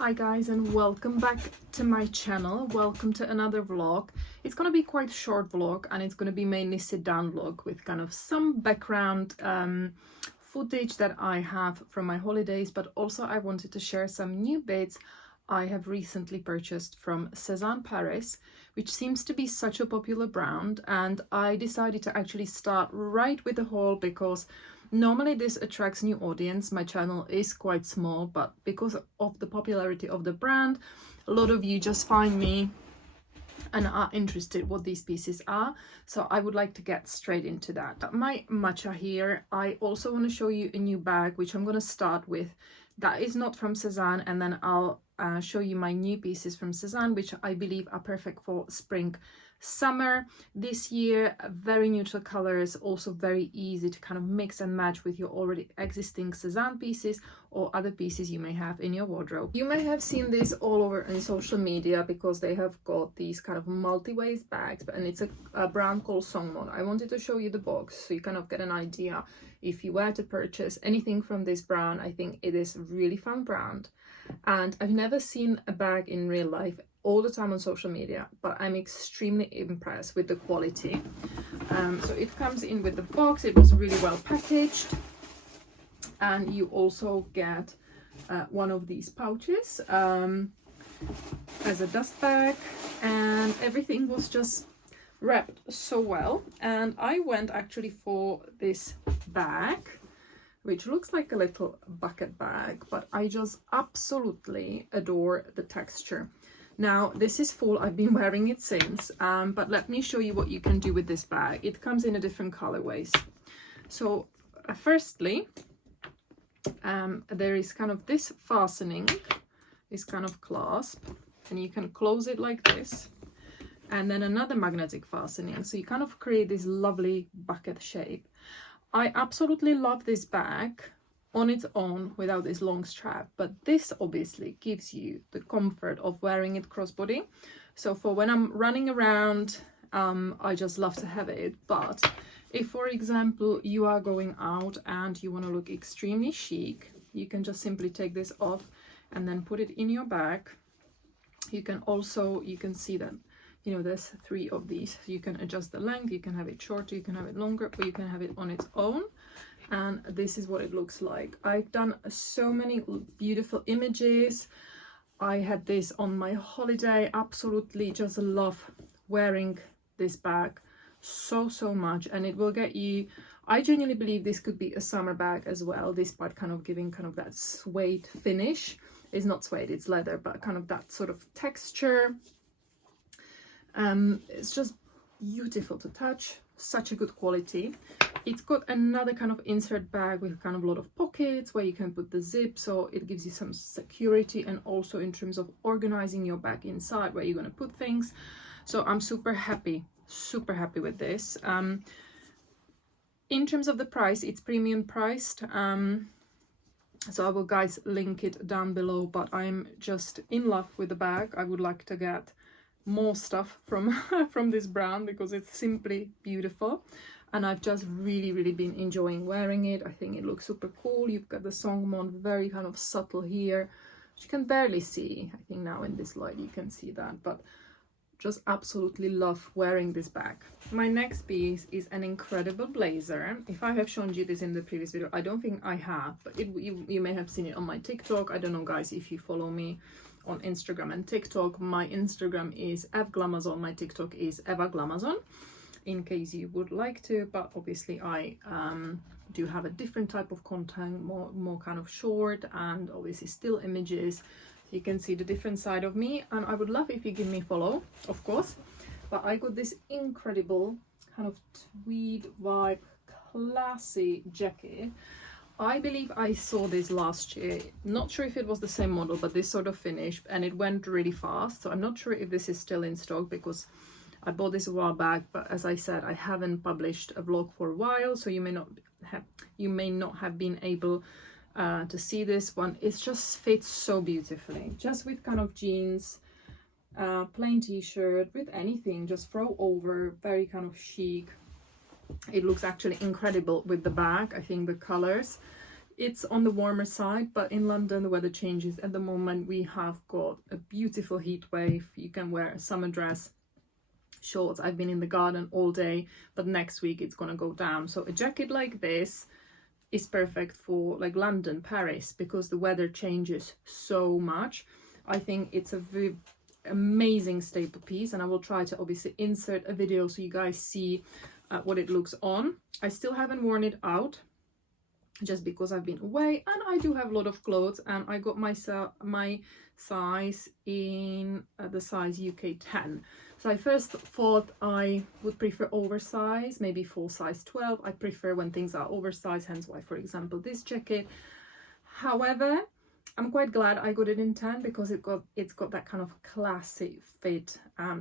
Hi guys, and welcome back to my channel. Welcome to another vlog. It's gonna be quite a short vlog, and it's gonna be mainly sit down vlog with kind of some background footage that I have from my holidays, but also I wanted to share some new bits I have recently purchased from SEZANE Paris, which seems to be such a popular brand, and I decided to actually start right with the haul because normally this attracts new audience. My channel is quite small, but because of the popularity of the brand, a lot of you just find me and are interested what these pieces are. So I would like to get straight into that. My matcha here. I also want to show you a new bag, which I'm going to start with. That is not from SEZANE, and then I'll show you my new pieces from SEZANE, which I believe are perfect for spring summer this year. Very neutral colors, also very easy to kind of mix and match with your already existing SEZANE pieces or other pieces you may have in your wardrobe. You may have seen this all over in social media because they have got these kind of multi-waist bags, and it's a brand called Songmont. I wanted to show you the box so you kind of get an idea. If you were to purchase anything from this brand, I think it is a really fun brand, and I've never seen a bag in real life, all the time on social media, but I'm extremely impressed with the quality. So it comes in with the box. It was really well packaged, and you also get one of these pouches as a dust bag, and everything was just wrapped so well. And I went actually for this bag, which looks like a little bucket bag, but I just absolutely adore the texture. Now this is full, I've been wearing it since, but let me show you what you can do with this bag. It comes in a different colorways. So firstly, there is kind of this fastening, this kind of clasp, and you can close it like this, and then another magnetic fastening, so you kind of create this lovely bucket shape. I absolutely love this bag on its own without this long strap, but this obviously gives you the comfort of wearing it crossbody. So for when I'm running around, I just love to have it. But if, for example, you are going out and you want to look extremely chic, you can just simply take this off and then put it in your bag. You can also, you can see that, you know, there's 3 of these. You can adjust the length, you can have it shorter, you can have it longer, or you can have it on its own. And this is what it looks like. I've done so many beautiful images. I had this on my holiday. Absolutely just love wearing this bag so much, and it will get you, I genuinely believe this could be a summer bag as well, this part kind of giving kind of that suede finish. It's not suede, it's leather, but kind of that sort of texture. It's just beautiful to touch, such a good quality. It's got another kind of insert bag with kind of a lot of pockets where you can put the zip, so it gives you some security, and also in terms of organizing your bag inside where you're going to put things. So I'm super happy with this. In terms of the price, it's premium priced, so I will guys link it down below, but I'm just in love with the bag. I would like to get more stuff from from this brand because it's simply beautiful, and I've just really been enjoying wearing it. I think it looks super cool. You've got the Songmont very kind of subtle here, which you can barely see. I think now in this light you can see that, but just absolutely love wearing this bag. My next piece is an incredible blazer. If I have shown you this in the previous video, I don't think I have, but you may have seen it on my TikTok. I don't know guys if you follow me on Instagram and TikTok. My Instagram is evglamazon, my TikTok is evaglamazon, in case you would like to, but obviously I do have a different type of content, more kind of short, and obviously still images. You can see the different side of me, and I would love if you give me a follow, of course. But I got this incredible kind of tweed vibe, classy jacket. I believe I saw this last year. Not sure if it was the same model, but this sort of finish, and it went really fast. So I'm not sure if this is still in stock because I bought this a while back, but as I said, I haven't published a vlog for a while, so you may not have been able to see this one. It just fits so beautifully, just with kind of jeans, plain t-shirt, with anything, just throw over, very kind of chic. It looks actually incredible with the bag. I think the colors, it's on the warmer side, but in London the weather changes. At the moment we have got a beautiful heat wave. You can wear a summer dress, shorts. I've been in the garden all day, but next week it's gonna go down. So a jacket like this is perfect for like London, Paris, because the weather changes so much. I think it's a very amazing staple piece, and I will try to obviously insert a video so you guys see what it looks on. I still haven't worn it out just because I've been away, and I do have a lot of clothes, and I got myself my size in the size UK 10. So I first thought I would prefer oversize, maybe full size 12. I prefer when things are oversized, hence why, for example, this jacket. However, I'm quite glad I got it in 10 because it's got that kind of classy fit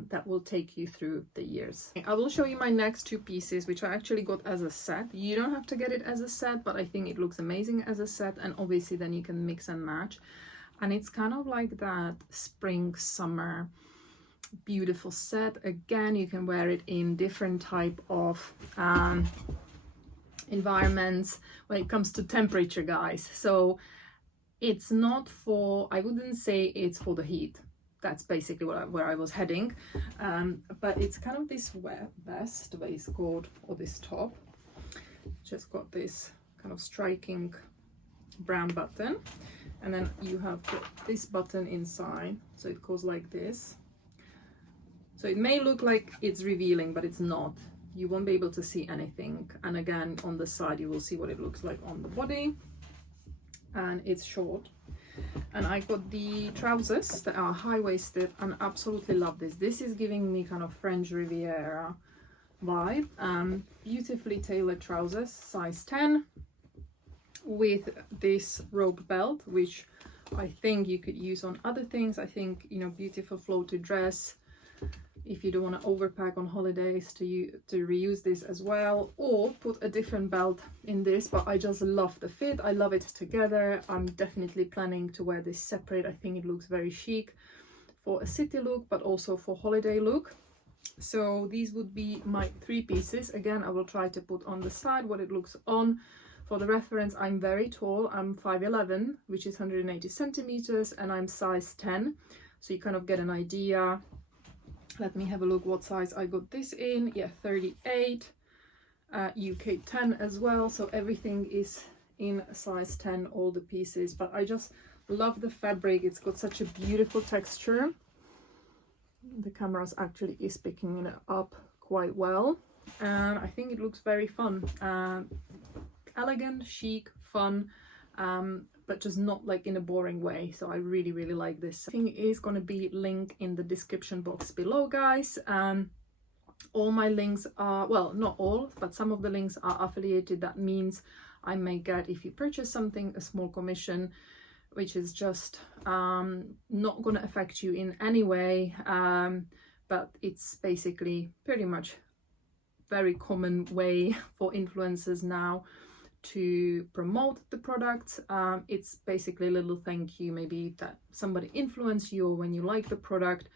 that will take you through the years. I will show you my next two pieces, which I actually got as a set. You don't have to get it as a set, but I think it looks amazing as a set, and obviously then you can mix and match. And it's kind of like that spring, summer, beautiful set. Again, you can wear it in different type of environments when it comes to temperature, guys. So it's not for, I wouldn't say it's for the heat. That's basically where I was heading. But it's kind of this vest, waistcoat, or this top. Just got this kind of striking brown button. And then you have got this button inside. So it goes like this. So it may look like it's revealing, but it's not. You won't be able to see anything. And again, on the side, you will see what it looks like on the body. And it's short, and I got the trousers that are high-waisted, and absolutely love this. This is giving me kind of French Riviera vibe. Beautifully tailored trousers, size 10, with this rope belt, which I think you could use on other things. I think, you know, beautiful floated dress if you don't want to overpack on holidays, to reuse this as well, or put a different belt in this. But I just love the fit. I love it together. I'm definitely planning to wear this separate. I think it looks very chic for a city look, but also for holiday look. So these would be my three pieces. Again, I will try to put on the side what it looks on. For the reference, I'm very tall. I'm 5'11", which is 180 centimeters, and I'm size 10. So you kind of get an idea. Let me have a look what size I got this in. Yeah, 38, UK 10 as well. So everything is in size 10, all the pieces. But I just love the fabric. It's got such a beautiful texture. The camera actually is picking it up quite well. And I think it looks very fun. Elegant, chic, fun. But just not like in a boring way. So I really, really like this. I think it is going to be linked in the description box below, guys. All my links are, well, not all, but some of the links are affiliated. That means I may get, if you purchase something, a small commission, which is just not going to affect you in any way. But it's basically pretty much very common way for influencers now to promote the product. It's basically a little thank you, maybe that somebody influenced you, or when you like the product.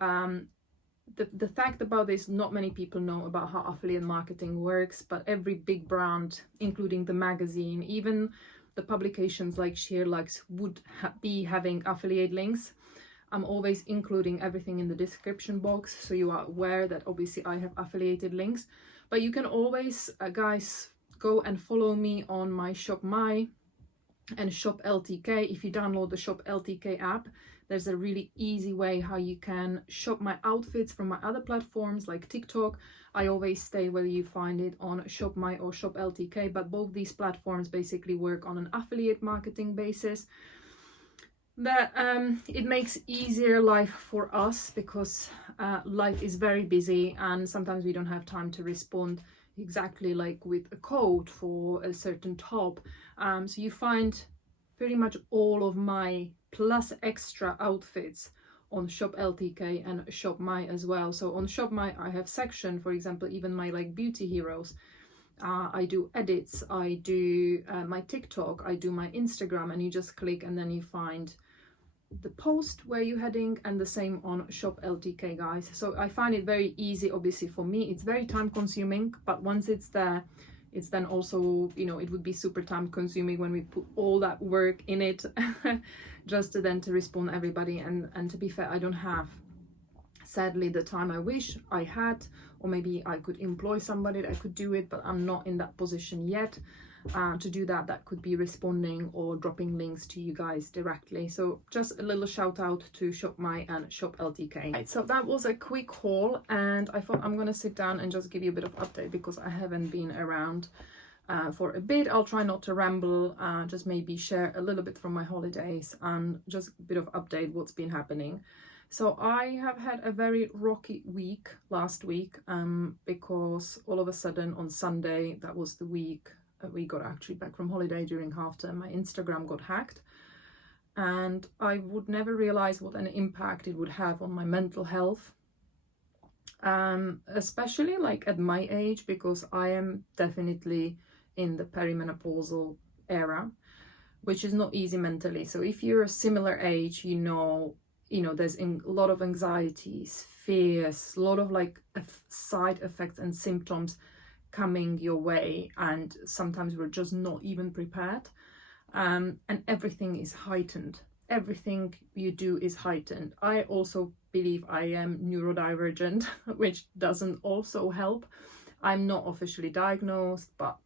The fact about this, not many people know about how affiliate marketing works, but every big brand, including the magazine, even the publications like Sheerluxe, would be having affiliate links. I'm always including everything in the description box, so you are aware that obviously I have affiliated links. But you can always, guys, go and follow me on my Shop My and Shop LTK. If you download the Shop LTK app, there's a really easy way how you can shop my outfits from my other platforms like TikTok. I always stay whether you find it on Shop My or Shop LTK, but both these platforms basically work on an affiliate marketing basis. That it makes easier life for us, because life is very busy and sometimes we don't have time to respond exactly like with a code for a certain top. So you find pretty much all of my plus extra outfits on Shop LTK and Shop My as well. So on Shop My I have section, for example, even my like beauty heroes. I do edits, I do my TikTok, I do my Instagram, and you just click and then you find the post where you're heading, and the same on Shop LTK, guys. So I find it very easy. Obviously for me it's very time consuming, but once it's there, it's then also, you know, it would be super time consuming when we put all that work in it just to then to respond everybody. And to be fair, I don't have, sadly, the time I wish I had, or maybe I could employ somebody that could do it, but I'm not in that position yet to do that. That could be responding or dropping links to you guys directly. So just a little shout out to Shop My and Shop LTK. Right, so that was a quick haul, and I thought I'm gonna sit down and just give you a bit of update because I haven't been around for a bit. I'll try not to ramble, just maybe share a little bit from my holidays and just a bit of update what's been happening. So I have had a very rocky week last week because all of a sudden on Sunday, that was the week we got actually back from holiday during half term, my Instagram got hacked, and I would never realize what an impact it would have on my mental health, especially like at my age, because I am definitely in the perimenopausal era, which is not easy mentally. So if you're a similar age, you know, there's a lot of anxieties, fears, a lot of like side effects and symptoms coming your way, and sometimes we're just not even prepared, and everything is heightened. Everything you do is heightened. I also believe I am neurodivergent, which doesn't also help. I'm not officially diagnosed, but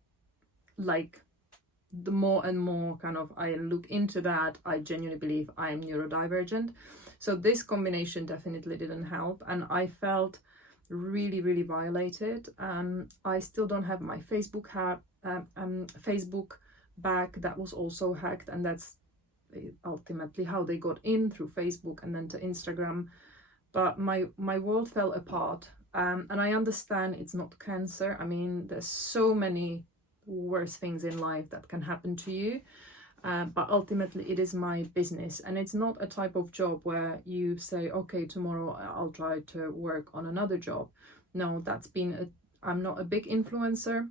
like the more and more kind of I look into that, I genuinely believe I'm neurodivergent. So this combination definitely didn't help, and I felt really violated. I still don't have my Facebook Facebook back. That was also hacked, and that's ultimately how they got in, through Facebook and then to Instagram. But my world fell apart, and I understand it's not cancer. I mean, there's so many worse things in life that can happen to you, but ultimately it is my business, and it's not a type of job where you say, okay, tomorrow I'll try to work on another job. No, I'm not a big influencer,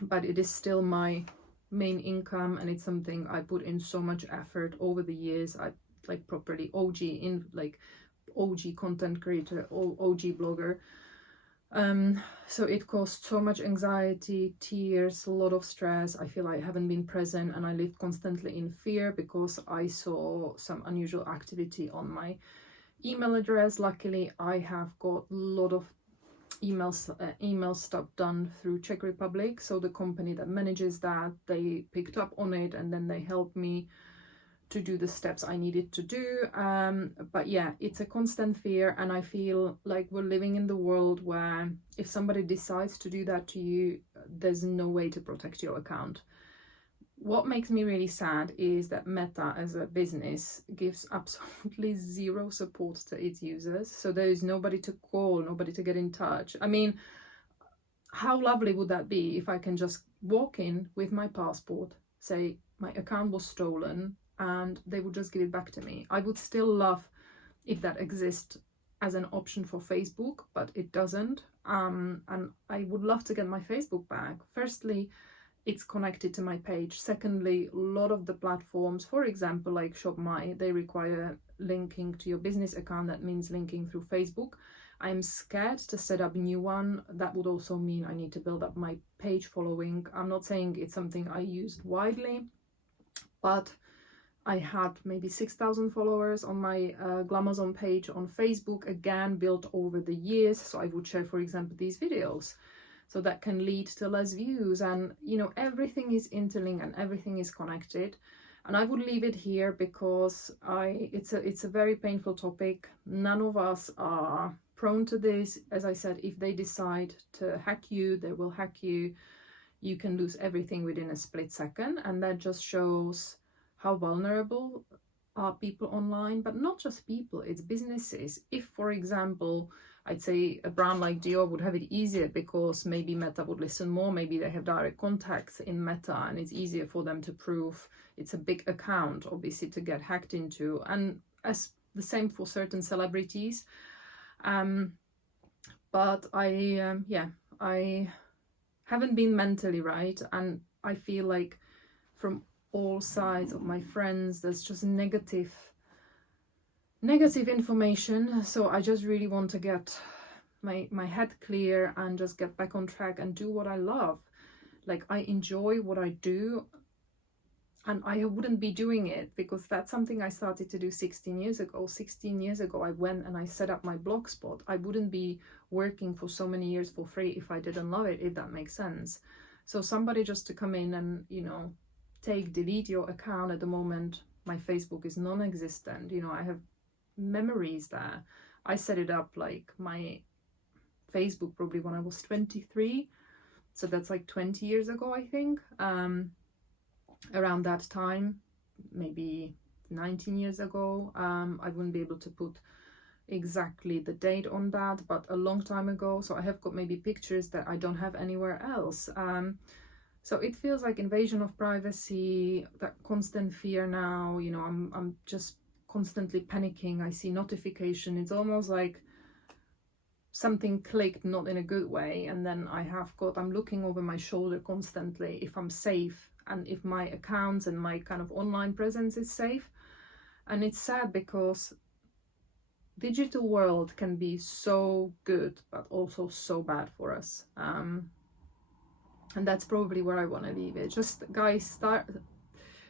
but it is still my main income, and it's something I put in so much effort over the years. I like properly OG content creator, OG blogger. So it caused so much anxiety, tears, a lot of stress. I feel I haven't been present, and I lived constantly in fear because I saw some unusual activity on my email address. Luckily, I have got a lot of email stuff done through Czech Republic, so the company that manages that, they picked up on it, and then they helped me to do the steps I needed to do. But yeah, it's a constant fear, and I feel like we're living in the world where if somebody decides to do that to you, there's no way to protect your account. What makes me really sad is that Meta as a business gives absolutely zero support to its users. So there is nobody to call, nobody to get in touch. I mean, how lovely would that be if I can just walk in with my passport, say my account was stolen, and they would just give it back to me. I would still love if that exists as an option for Facebook, but it doesn't. And I would love to get my Facebook back. Firstly, it's connected to my page. Secondly, a lot of the platforms, for example, like Shop My, they require linking to your business account. That means linking through Facebook. I'm scared to set up a new one. That would also mean I need to build up my page following. I'm not saying it's something I used widely, but I had maybe 6,000 followers on my Glamazon page on Facebook, again, built over the years. So I would share, for example, these videos. So that can lead to less views, and everything is interlinked and everything is connected. And I would leave it here because it's a very painful topic. None of us are prone to this. As I said, if they decide to hack you, they will hack you. You can lose everything within a split second, and that just shows how vulnerable are people online. But not just people, it's businesses. If, for example, I'd say a brand like Dior would have it easier because maybe Meta would listen more, maybe they have direct contacts in Meta and it's easier for them to prove it's a big account, obviously, to get hacked into. And as the same for certain celebrities. But I haven't been mentally right, and I feel like from all sides of my friends there's just negative information. So I just really want to get my head clear and just get back on track and do what I love. like I enjoy what I do, and I wouldn't be doing it because that's something I started to do 16 years ago. 16 years ago, I went and I set up my blog spot. I wouldn't be working for so many years for free if I didn't love it, if that makes sense. So somebody just to come in and, you know, delete your account at the moment, my Facebook is non-existent. You know, I have memories there. I set it up, like my Facebook probably when I was 23. So that's like 20 years ago, I think. Around that time, maybe 19 years ago. I wouldn't be able to put exactly the date on that, but a long time ago. So I have got maybe pictures that I don't have anywhere else. So it feels like invasion of privacy, that constant fear now. You know, I'm just constantly panicking. I see notification. It's almost like something clicked, not in a good way, and then I'm looking over my shoulder constantly if I'm safe and if my accounts and my kind of online presence is safe. And it's sad because digital world can be so good but also so bad for us, and that's probably where I want to leave it. Just guys,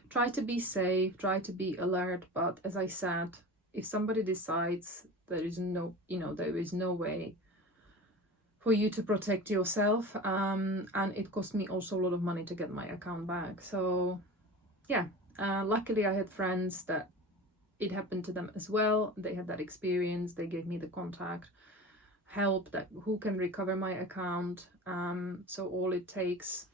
try to be safe, try to be alert, but as I said, if somebody decides there is no way for you to protect yourself, and it cost me also a lot of money to get my account back. So yeah, luckily I had friends that it happened to them as well. They had that experience. They gave me the contact help that who can recover my account. So all it takes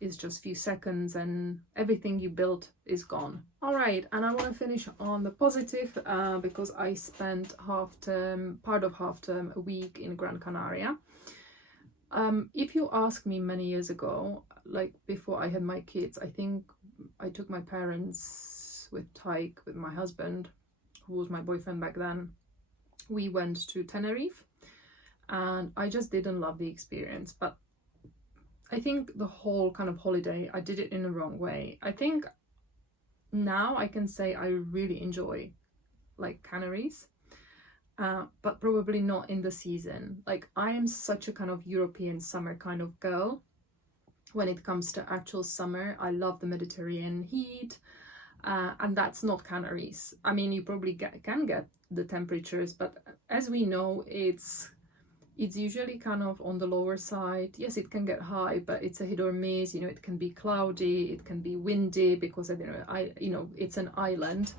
is just a few seconds and everything you built is gone. All right, and I want to finish on the positive, because I spent part of half term a week in Gran Canaria. If you ask me many years ago, like before I had my kids, I think I took my parents with Tyke, with my husband, who was my boyfriend back then. We went to Tenerife and I just didn't love the experience. But I think the whole kind of holiday, I did it in the wrong way. I think now I can say I really enjoy like Canaries, but probably not in the season. Like I am such a kind of European summer kind of girl. When it comes to actual summer, I love the Mediterranean heat, and that's not Canaries. I mean, you probably can get the temperatures, but as we know, it's usually kind of on the lower side. Yes, it can get high, but it's a hit or miss. You know, it can be cloudy, it can be windy because it's an island.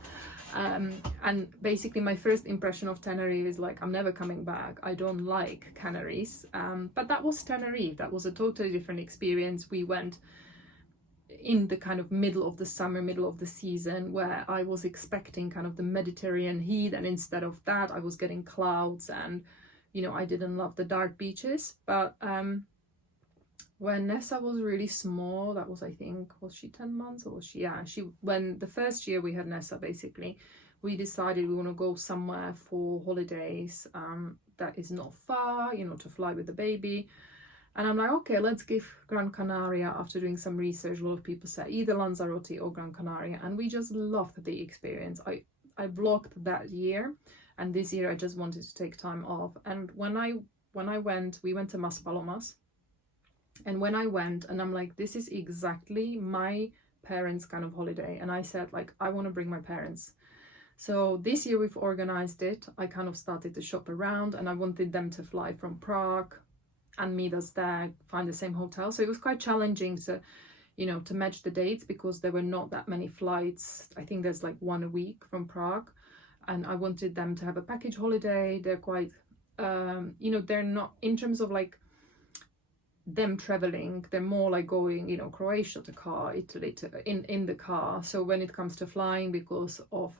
And basically my first impression of Tenerife is like, I'm never coming back. I don't like Canaries. But that was Tenerife. That was a totally different experience. We went in the kind of middle of the summer, middle of the season, where I was expecting kind of the Mediterranean heat, and instead of that I was getting clouds, and you know, I didn't love the dark beaches. But when Nessa was really small, that was, I think, was she 10 months or was she, when the first year we had Nessa, basically, we decided we want to go somewhere for holidays that is not far, you know, to fly with the baby. And I'm like, okay, let's give Gran Canaria. After doing some research, a lot of people said either Lanzarote or Gran Canaria, and we just loved the experience. I vlogged that year, and this year I just wanted to take time off. And when I went, we went to Maspalomas. And when I went, and I'm like, this is exactly my parents' kind of holiday. And I said, like, I want to bring my parents. So this year we've organized it. I kind of started to shop around, and I wanted them to fly from Prague and meet us there, find the same hotel. So it was quite challenging to, you know, to match the dates because there were not that many flights. I think there's like one a week from Prague. And I wanted them to have a package holiday. They're quite, they're not, in terms of like them traveling, they're more like going, you know, Croatia to car, Italy to in the car. So when it comes to flying, because of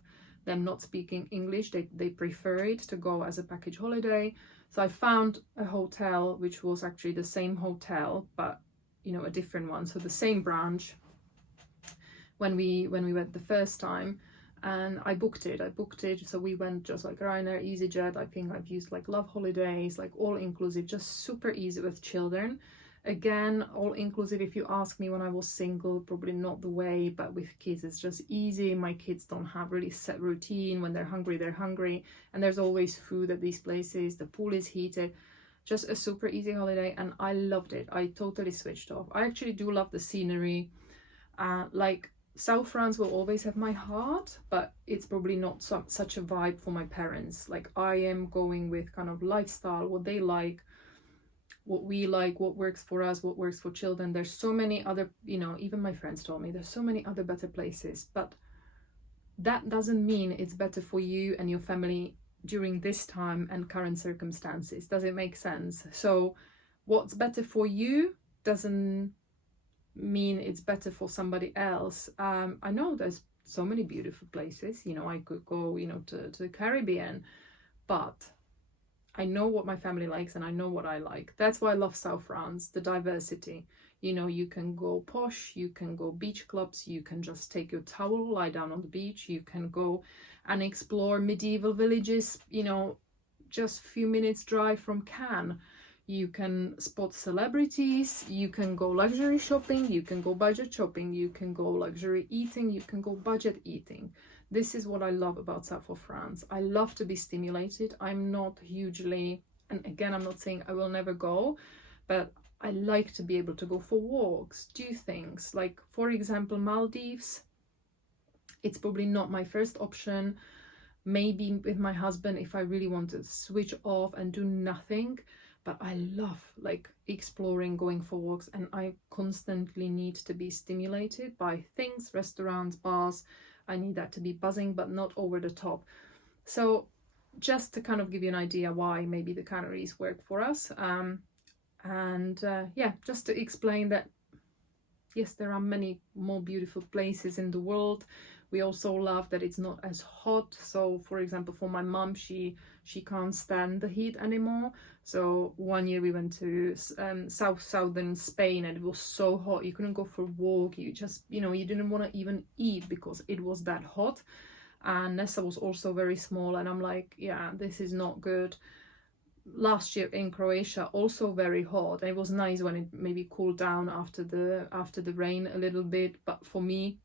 them not speaking English, they prefer it to go as a package holiday. So I found a hotel which was actually the same hotel, but you know, a different one. So the same branch when we went the first time, and I booked it. So we went just like Ryanair, EasyJet. I think I've used like Love Holidays, like all inclusive, just super easy with children. Again, all inclusive. If you ask me, when I was single, probably not the way, but with kids it's just easy. My kids don't have really set routine. When they're hungry, and there's always food at these places. The pool is heated. just a super easy holiday, and I loved it. I totally switched off. I actually do love the scenery. Like South France will always have my heart, but it's probably not such a vibe for my parents. Like I am going with kind of lifestyle, what they like, what we like, what works for us, what works for children. There's so many other, you know, even my friends told me there's so many other better places, but that doesn't mean it's better for you and your family during this time and current circumstances. Does it make sense? So what's better for you doesn't mean it's better for somebody else. I know there's so many beautiful places, you know, I could go, you know, to the Caribbean, but I know what my family likes and I know what I like. That's why I love South France, the diversity. You know, you can go posh, you can go beach clubs, you can just take your towel, lie down on the beach, you can go and explore medieval villages, you know, just a few minutes drive from Cannes. You can spot celebrities, you can go luxury shopping, you can go budget shopping, you can go luxury eating, you can go budget eating. This is what I love about South of France. I love to be stimulated. I'm not hugely, and again, I'm not saying I will never go, but I like to be able to go for walks, do things. Like, for example, Maldives, it's probably not my first option. Maybe with my husband if I really want to switch off and do nothing. But I love like exploring, going for walks, and I constantly need to be stimulated by things, restaurants, bars. I need that to be buzzing, but not over the top. So just to kind of give you an idea why maybe the Canaries work for us. Yeah, just to explain that, yes, there are many more beautiful places in the world. We also love that it's not as hot. So for example, for my mom, she can't stand the heat anymore. So one year we went to southern Spain and it was so hot. You couldn't go for a walk. You just, you know, you didn't want to even eat because it was that hot. And Nessa was also very small. And I'm like, yeah, this is not good. Last year in Croatia, also very hot. And it was nice when it maybe cooled down after the rain a little bit. But for me,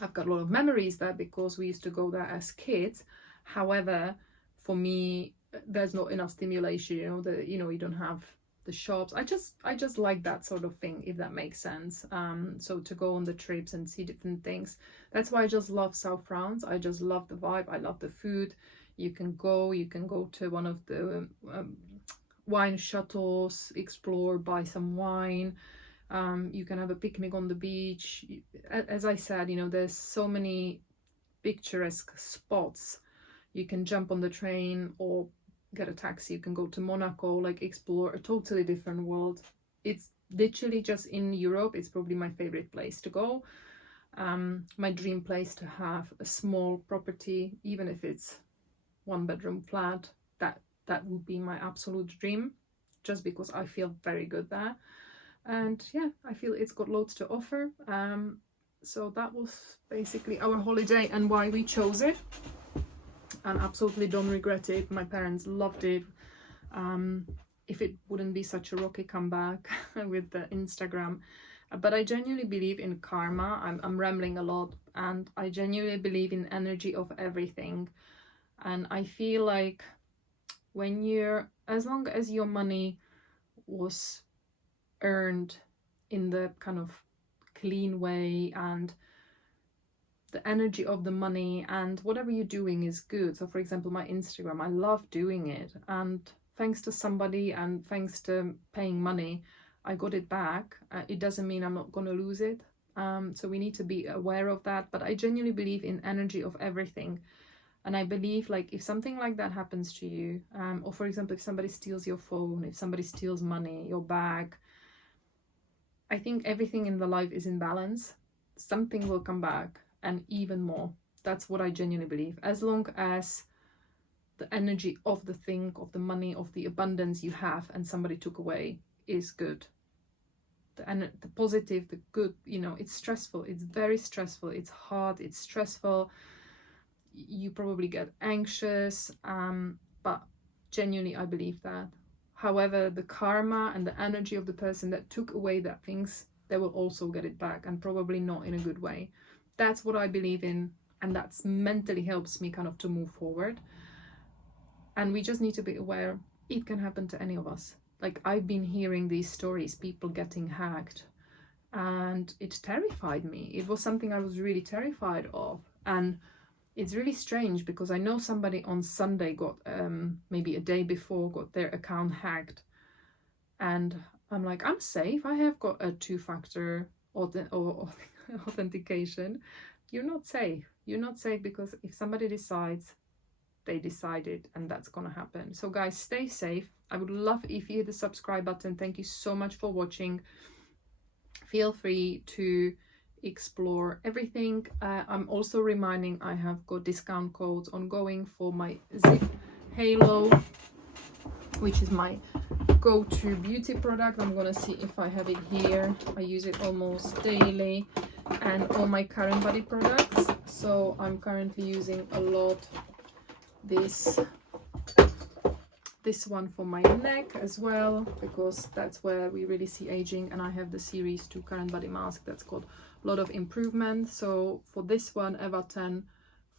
I've got a lot of memories there because we used to go there as kids. However, for me, there's not enough stimulation, you know, you don't have the shops. I just like that sort of thing, if that makes sense. So to go on the trips and see different things. That's why I just love South France. I just love the vibe. I love the food. You can go to one of the wine chateaus, explore, buy some wine. You can have a picnic on the beach. As I said, you know, there's so many picturesque spots. You can jump on the train or get a taxi. You can go to Monaco, like explore a totally different world. It's literally just in Europe. It's probably my favorite place to go. My dream place to have a small property, even if it's 1-bedroom flat. That would be my absolute dream, just because I feel very good there. And yeah, I feel it's got loads to offer. So that was basically our holiday and why we chose it, and absolutely don't regret it. My parents loved it. If it wouldn't be such a rocky comeback with the Instagram. But I genuinely believe in karma. I'm rambling a lot, and I genuinely believe in energy of everything. And I feel like as long as your money was earned in the kind of clean way, and the energy of the money and whatever you're doing is good. So for example, my Instagram, I love doing it, and thanks to somebody and thanks to paying money, I got it back. It doesn't mean I'm not going to lose it. So we need to be aware of that. But I genuinely believe in energy of everything. And I believe, like, if something like that happens to you, or for example, if somebody steals your phone, if somebody steals money, your bag, I think everything in the life is in balance. Something will come back, and even more. That's what I genuinely believe. As long as the energy of the thing, of the money, of the abundance you have, and somebody took away, is good. The positive, the good, you know, it's stressful. It's very stressful. It's hard. It's stressful. You probably get anxious, but genuinely I believe that. However, the karma and the energy of the person that took away that things, they will also get it back, and probably not in a good way. That's what I believe in, and that's mentally helps me kind of to move forward. And we just need to be aware it can happen to any of us. Like, I've been hearing these stories, people getting hacked, and it terrified me. It was something I was really terrified of. And it's really strange because I know somebody on Sunday got, maybe a day before, got their account hacked. And I'm like, I'm safe. I have got a two-factor authentication. You're not safe. You're not safe, because if somebody decides, they decided, and that's gonna happen. So guys, stay safe. I would love if you hit the subscribe button. Thank you so much for watching. Feel free to explore everything. I'm also reminding I have got discount codes ongoing for my Zip Halo, which is my go-to beauty product. I'm gonna see if I have it here. I use it almost daily, and all my current body products. So I'm currently using a lot this one for my neck as well, because that's where we really see aging. And I have the series 2 current body mask that's called A Lot of Improvement. So for this one, Eva 10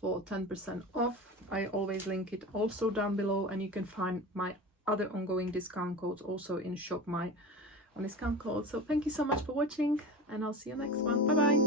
for 10% off. I always link it also down below, and you can find my other ongoing discount codes also in Shop My on discount code. So thank you so much for watching, and I'll see you next one. Bye bye.